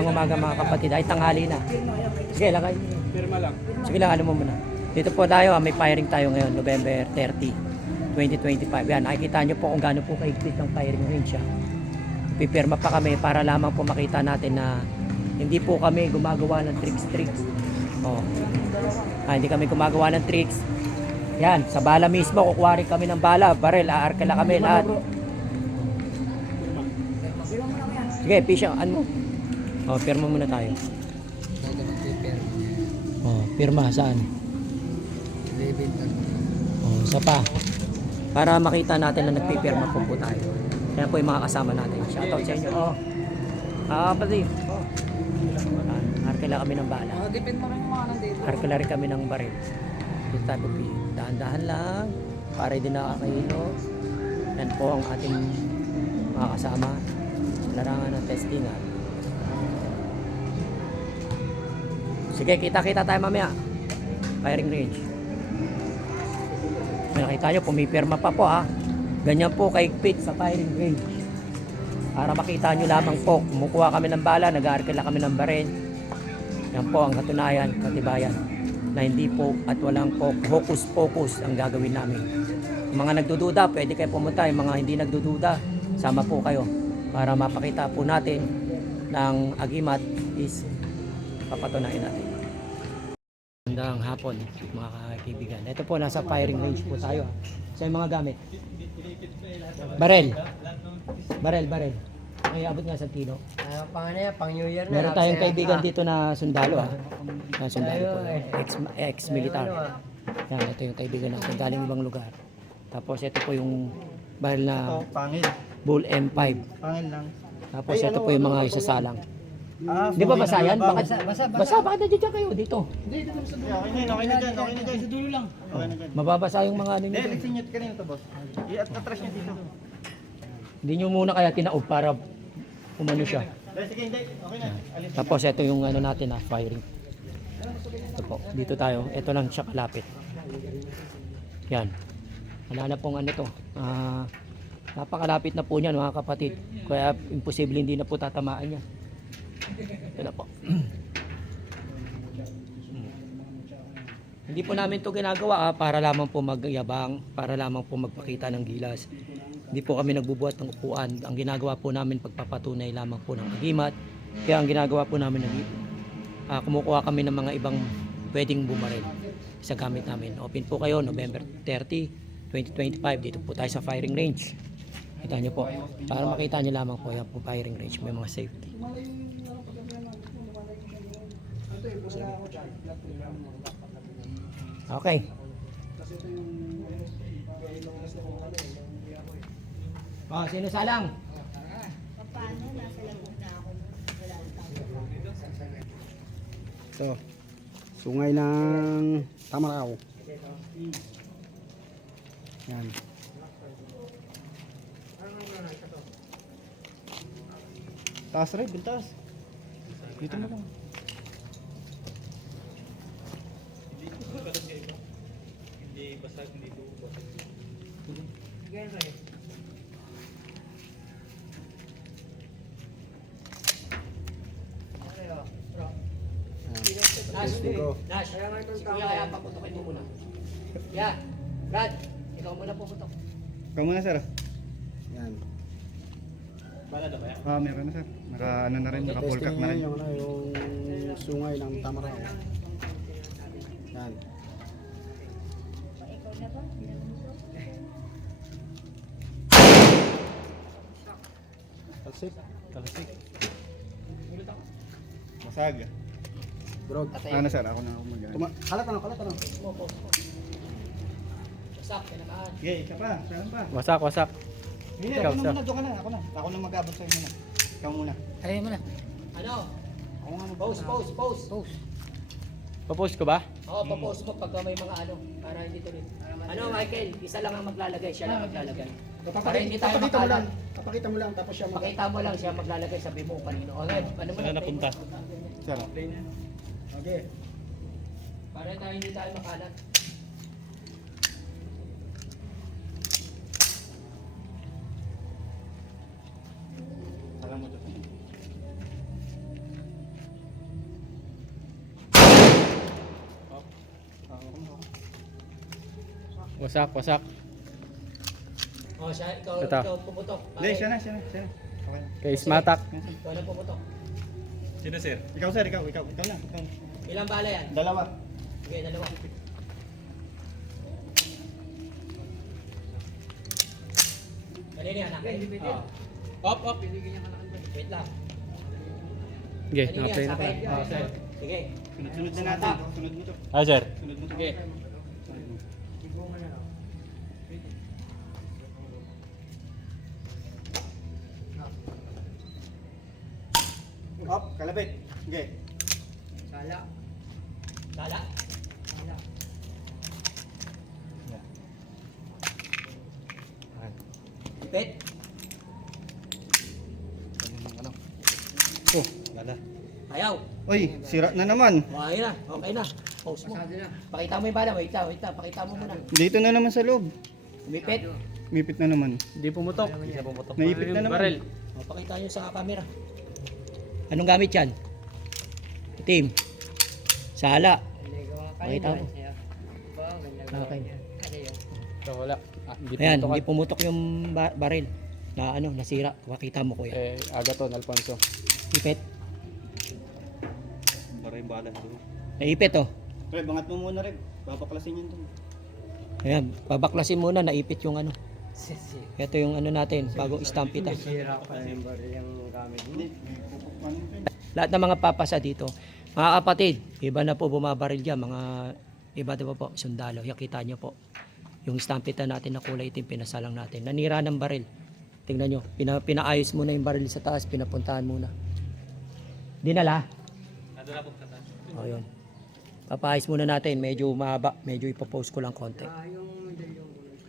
Umaga mga kapatid, ay tanghali na. Sige, lakay. Pirma lang. Sige lang, ano mo muna. Dito po tayo, may firing tayo ngayon, November 30, 2025. Yan, nakikita nyo po kung gaano po kaigpit ng firing range. Pipirma pa kami para lamang po makita natin na hindi po kami gumagawa ng tricks. Oh. Hindi kami gumagawa ng tricks. Yan, sa bala mismo, kukuha rin kami ng bala, baril, aarkala kami lahat. Sige, pisya, ano mo? Oh, pirma muna tayo. Oh, pirma saan? Oh, isa pa. Para makita natin na nagpipirma po tayo. Kaya po yung mga kasama natin. Shoutout sa inyo. Oh. Pati. Oh. Arkala kami ng bala. Arkala rin kami ng baril. Dito tayo po. Dahan-dahan lang. Para din nakakaino. Yan po ang ating mga kasama. Larangan ng testingan. Sige, kita-kita tayo mamaya. Firing range. May nakita nyo, pumipirma pa po ha. Ganyan po kaigpit sa firing range. Para makita nyo lamang po, kumukuha kami ng bala, nag-aarkila kami ng baril. Yan po ang katunayan, katibayan. Na hindi po at walang po hocus-pocus ang gagawin namin. Yung mga nagdududa, pwede kayo pumunta. Yung mga hindi nagdududa, sama po kayo. Para mapakita po natin ng agimat is papatunayan natin. Magandang hapon mga kaibigan. Ito po, nasa firing range po tayo. Sa mga gamit. Barel. Ay, abot nga sa kilo. Pang New Year na. Meron tayong kaibigan dito na sundalo Na sundalo po. Ex-militar. Yan, ito yung kaibigan natin. Galing ibang lugar. Tapos ito po yung baril na Bull M5. Pangil lang. Tapos ito po yung mga isasalang. Di ba basa yan? Basa, bakit nandiyan kayo dito? Okay na dyan. Sa dulo lang. Okay na dyan. Mababasa yung mga ano nyo. Lilisin nyo kanina to, boss. I-atras nyo dito. Hindi nyo muna kaya tinaob para umano siya. Sige, hindi. Okay na. Tapos ito yung ano natin firing. Ito po, dito tayo. Ito lang siya kalapit. Yan. Wala na pong ano to. Napakalapit na po niyan mga kapatid. Kaya imposible hindi na po tatamaan niya. Ito na po. Hindi po namin to ginagawa para lamang po magyabang, para lamang po magpakita ng gilas. Hindi po kami nagbubuhat ng upuan. Ang ginagawa po namin pagpapatunay lamang po ng agimat. Kaya ang ginagawa po namin kumukuha kami ng mga ibang pwedeng bumaril sa gamit namin. Open po kayo November 30, 2025. Dito po tayo sa firing range. Kita nyo po. Para makita nyo lamang po yan po firing range. May mga safety. Okay. Sino salang? Paano? Nasa labog na ako. Ito. Sungay ng Tamaraw. Yan. Taas rin, bintas. Dito mo lang. Hindi basag, hindi buo. Nash, si Kuya kaya paputokin mo muna. Yeah, Brad, ikaw muna puputok. Ikaw muna, sir. Yan. Bala na ba yan? Meron na, sir. Naka, ano na rin, naka full cock na rin. Yung sungay ng Tamaraw. Yan. Ikaw na ba? Talsik. Masag. Drog. Ano, sir? Ako na ako mag-ano. Kalat ano? Wasak, pinakaan. Okay, isa pa. Saan pa? Wasak. Hindi, Ikaw, ako sir. na muna. Doon ka na. Ako na mag-abot sa'yo muna. Ikaw muna. Ayun mo na. Ano? Ako nga Post. Papost ko ba? Oo, papost mo pagka may mga ano, para hindi tuloy. Ano, Michael, isa lang ang maglalagay, siya lang maglalagay. Para hindi tayo makalat. Papakita mo lang tapos siya Pakita mo lang siya maglalagay, sabi mo kanino. Okay, ano mo Saan na napunta? Sir. Okay. Para hindi tayo makalat. Alam mo to. Wasak, wasak. Oh, siya, ikaw, Ito. ikaw pumutok. Hindi, siya na. Okay na. Kay Smatak. Ikaw na pumutok. Sino sir? Ikaw sir, ikaw na. Ilang bala yan? Dalawa. Sige, dalawa. Kanina yan, akin. Up, up. Wait lang. Okay, Kanina naka-play yan, na sa akin. pa. Sige. Sunod na natin. Sunod mo to. Ah, sir. Sunod mo to. Okay. Up, kalapit. Okay. Sala. Bala. Sala. Pet. Oh, lala. Ayaw. Uy, sira na naman. Okay na. Okay na. Pause mo. Pasado na. Pakita mo yung bala. Wait lang. Pakita mo muna. Dito na naman sa loob. Umipit. Mipit na naman. Hindi pumutok. Hindi siya pumutok. Naipit na naman. Barrel. O, pakita nyo sa camera. Anong gamit yan? Itim. Sala. Pakita mo. Okay. Ito, wala. Ah, hindi Ayan, pumutok. hindi pumutok yung baril. Na ano, nasira. Pakita mo kuya. Eh, Agaton, Alfonso. Ipit. Para yung bala doon. Naipit oh. Pre, bangat mo muna rin. Babaklasin yun doon. Ayan, babaklasin muna. Naipit yung ano. Ito yung ano natin, bagong stampita. Sira pa yung baril yung gamit mo. Hindi, pupukman yun. Lahat ng mga papasa dito. Mga kapatid, iba na po bumabaril dyan. Mga iba diba po, sundalo. Yan, kita nyo po. Yung stampita natin na kulay itim, pinasalang natin. Nanira ng baril. Tingnan nyo, pinaayos muna yung baril sa taas, pinapuntahan muna. Dinala. Nadala po sa taas. O yun. Papaayos muna natin, medyo mahaba, medyo ipopost ko lang konti. Yung medalyon ko lang sa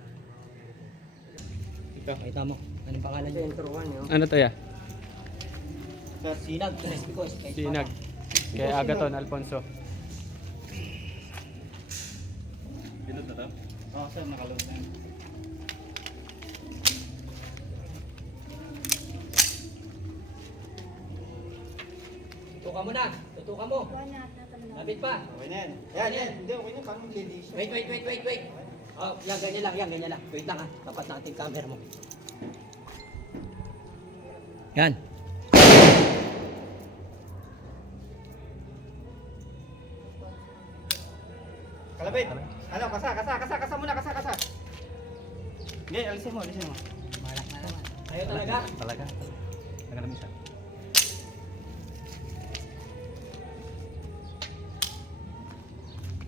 Ito. Kita mo, anong pangalan nyo? Intro 1 yun. Ano to ya? Sinag, tres because. Sinag. Kay Agaton, Alfonso. Binod na to? Oo, sir, nakaload na yun. Tutukan mo na, tutukan mo. Lapit pa. Okay na yan. Yan. Hindi, okay na. Parang ladies. Wait. Oh, yan, ganyan lang. Wait lang ha. Tapat natin camera mo. Yan. Kalapit. Ano, kasa muna. Hindi, alisin mo. Malak na naman. Ayaw talaga. Talaga? Tagal mo siya.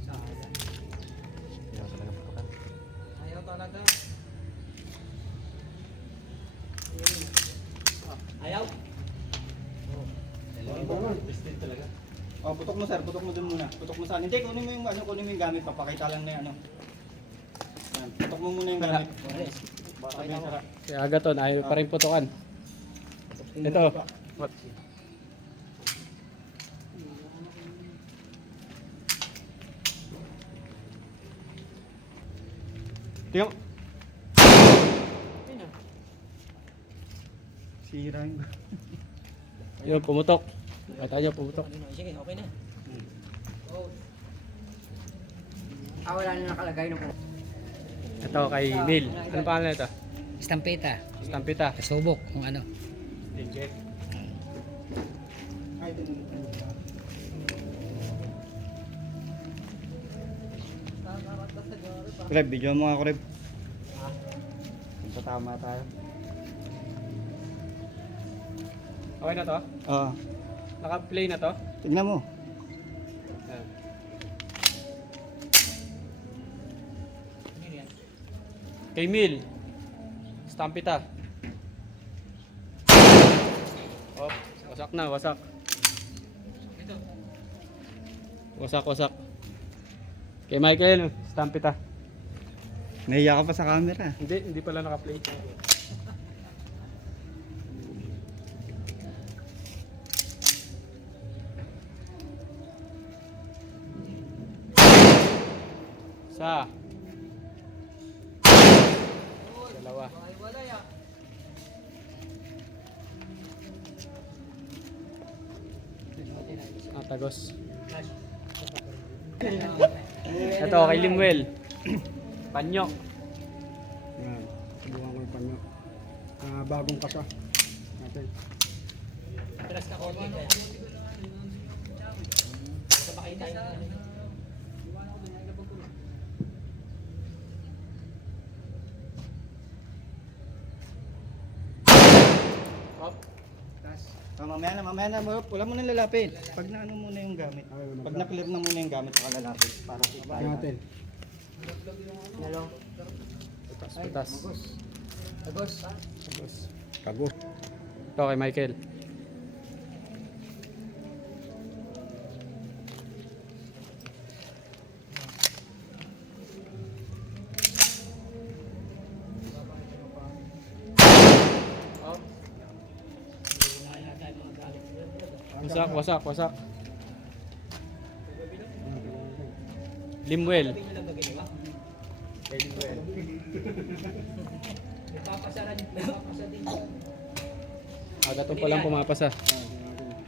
Sala. Ayaw talaga putukan. Ayaw talaga. Ayaw. Distinct talaga. Oh, putok mo sir, putok mo dun muna. Putok mo saan. Hindi, kunin mo yung gamit, papakita lang na yung ano. Yan, putok mo muna yung gamit. Baka may sara. Kay Agaton, ayaw pa rin putukan. Ito. What? Tingnan mo. Sira yung... Yun, pumutok. Kata niyo, pumutok. Sige, okay na. Wala na nakalagay nung Ito kay Neil. Ano pangalan ito? Stampeta. Stampita. Subok kung ano. Ay, dun. Reb, video mo ako, Reb. Kung tama tayo. Okay na to? Oo. Naka-play na to? Tignan mo. Ayan. Kay Mil. Stampita. Oh, wasak na, wasak. Wasak. Kay Michael, Stampita. Nahiya ka pa sa camera. Hindi pala naka-play. Sa dalawa. Tagos. Ito kay Limuel. Panyo. Yan. Subukan ko yung panyo. Bagong kasa. Natin. Atras ka konti. Sa makita niyo. Mamaya na. Wala mo nang lalapit. Pag na ano muna yung gamit. Pag na-clear na muna yung gamit, saka lalapit. Para sa Natin. Hello. Butas. Agos. Kago. Ito kay Michael. Wasak. Limwell. Papasa din. Aga to palang pumapasa.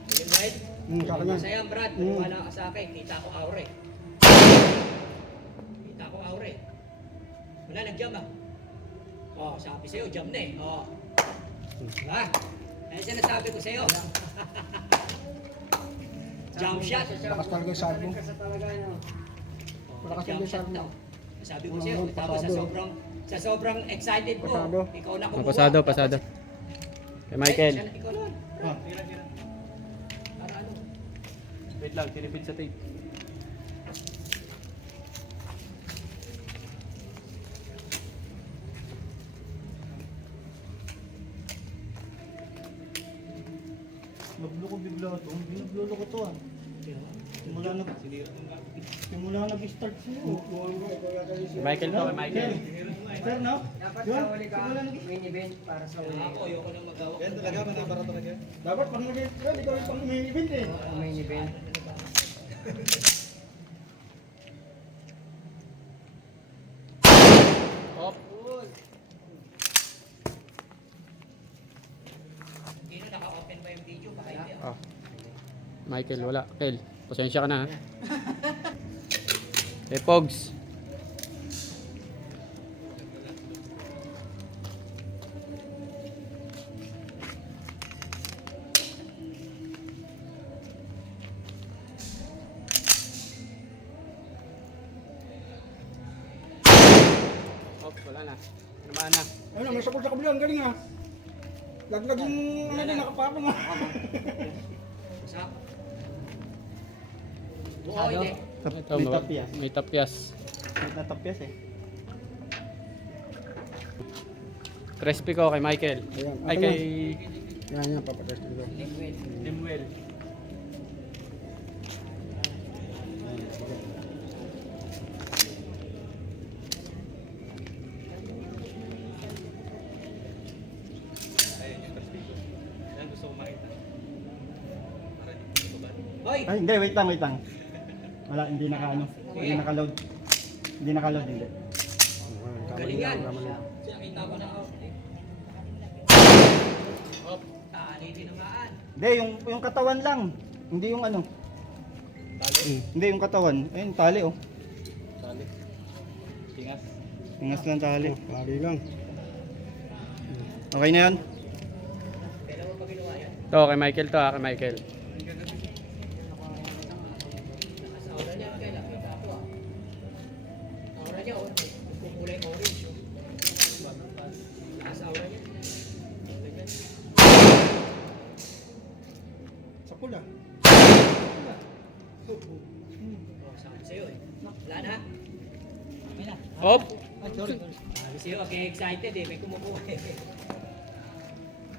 Kaka yan. Masaya, Brad. Wala ka sa akin. Kita ko aure. Wala, nag-jam ah. Oh, sabi sa'yo, jam na eh. Oh. Diba? Ayan siya nasabi ko sa'yo. Jump shot. Lakas talaga yung salvo. Talaga ano. Malakas Jump yung shot salvo. daw. Sabi ko sa'yo, tapos sa sobrang excited ko, Pasado. ikaw na kumuha. Pasado. Kay Michael. Ikaw na. Para ano? Wait lang, tinipid sa tape. Nagloko bigla to. Binaglolo ko to ah. Simula nag-start sa'yo. Kay Michael to, kay Michael. Sir, no? Dapat sa huli ka, main event para sa huli. Ako, ayoko nang magawa. Yan talaga, para talaga. Dapat pang nag-event, ikaw yung pang main event eh. Main event. Op. Hindi na naka-open pa yung video, baka hindi ah. Ah. Michael, wala. Kel, pasensya ka na ha. Pogs. Op, wala na. Namaan na. Ayun, may sapul sa kabila, ang galing ah. Laglag yung ano din, nakapapang ah. Sa? Oo, hindi. Ito, May tapyas. may tapyas. May natapyas eh. Crispy ko kay Michael. Ayan, Ay, ako kay Yan, papatest ko. Limwell. Hoy! Ay, hindi, wait lang. Wala, hindi naka-ano. Hindi naka-load. Hindi. Galing yan. Nakita ko na ako. Hop. Tali naman. Hindi, yung katawan lang. Hindi yung ano. Hindi yung katawan. Ayun, tali oh. Tingas. Ingas lang tali. Pari lang. Okay na yan? Kailan mo pa ginawa yan? To, kay Michael to ha, kay Michael. Nasa aura niya, kailan? Kita ko ah. Aura niya, oh. Kulay orange. Oh. Nasa aura niya. Sapul ah. Oh, sabi sa'yo eh. Wala na? Kami na. Op! Sabi sa'yo, okay, excited eh. May kumukuha eh.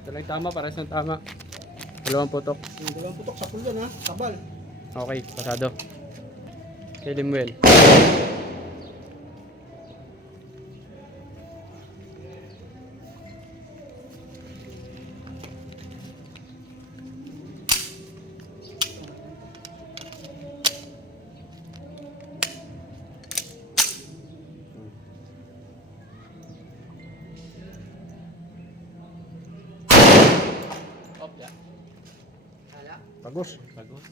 Ito lang tama, pares ng tama. Dalawang putok. Yung dalawang putok, sapul yan ha. Tabal. Okay, pasado. Kay Limwell. Op, ya. Bagus. Bagus.